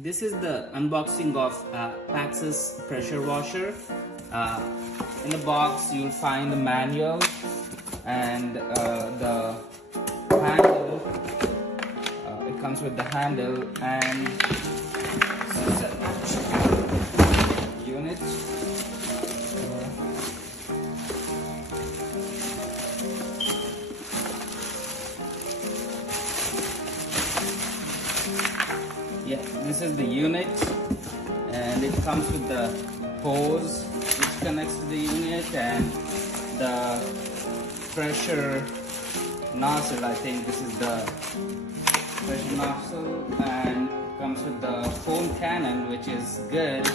This is the unboxing of Paxcess pressure washer. In the box you'll find the manual and the handle. It comes with the handle and this is a unit. Yeah, this is the unit, and it comes with the hose which connects to the unit and the pressure nozzle. I think this is the pressure nozzle, and comes with the foam cannon, which is good,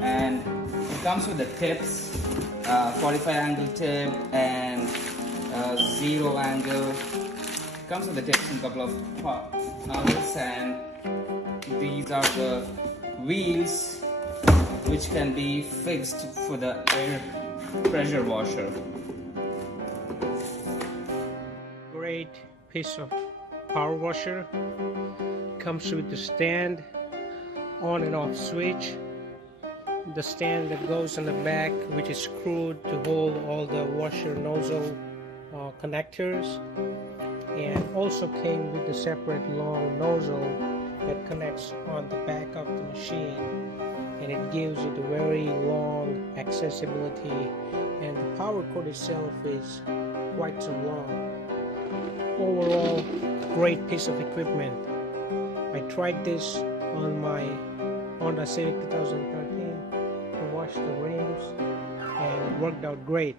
and it comes with the tips, 45 angle tip and 0 angle. It comes with the tips and a couple of nozzles, and these are the wheels which can be fixed for the air pressure washer. Great piece of power washer. Comes with the stand, on and off switch, the stand that goes on the back, which is screwed to hold all the washer nozzle connectors, and also came with a separate long nozzle that connects on the back of the machine, and it gives it a very long accessibility, and the power cord itself is quite so long. Overall, great piece of equipment. I tried this on my Honda Civic 2013 to wash the rims, and it worked out great.